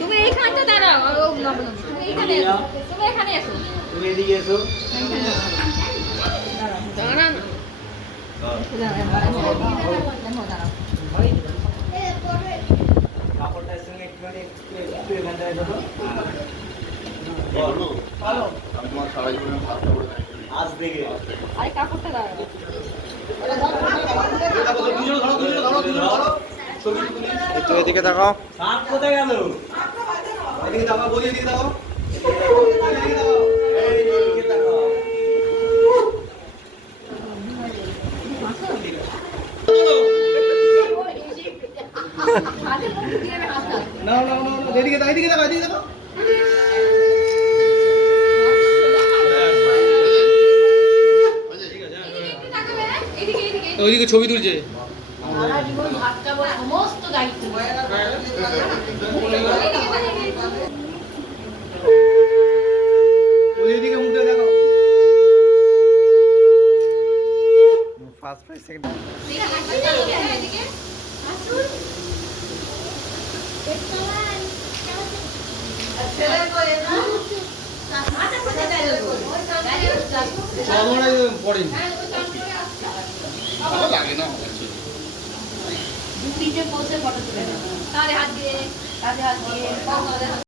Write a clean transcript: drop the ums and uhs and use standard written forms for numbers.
তুমি এইখানটা দাঁড়াও। তুমি এইখানে এসো। তুমি এখানে এসো। তুমি এদিকে এসো। দাঁড়া না। কাপড়টার সঙ্গে একটুখানি একটু এখানটায় ধরো। আমি তোমার সারা জীবনে ভাবতে করে থাকি। আজ থেকে আরে কাপড়টা দাঁড়াও। একটু এদিকে তাকাও। সাপ কোথায় গেল? এদিকে তাকাও, বলি এদিকে তাকাও। এদিকে তাকাও। এইদিকে তাকাও। হাতে মুখ দিয়ে হাসা। নাও নাও নাও নাও। এদিকে তাকাও, এদিকে তাকাও, এদিকে তাকাও। ওইদিকে ছবি তুলছে। সারা জীবন ভাতটা বলে সমস্ত দায়িত্ব ওই এদিকে মুখটা দেখাও। ফার্স্ট প্রাইজ সেকেন্ড আমার পড়েনি। ভালো লাগে না দু তিনটে পোজে ফটো তুলে নেবো তাহলে হাত দিয়ে কাঁধে হাত দিয়ে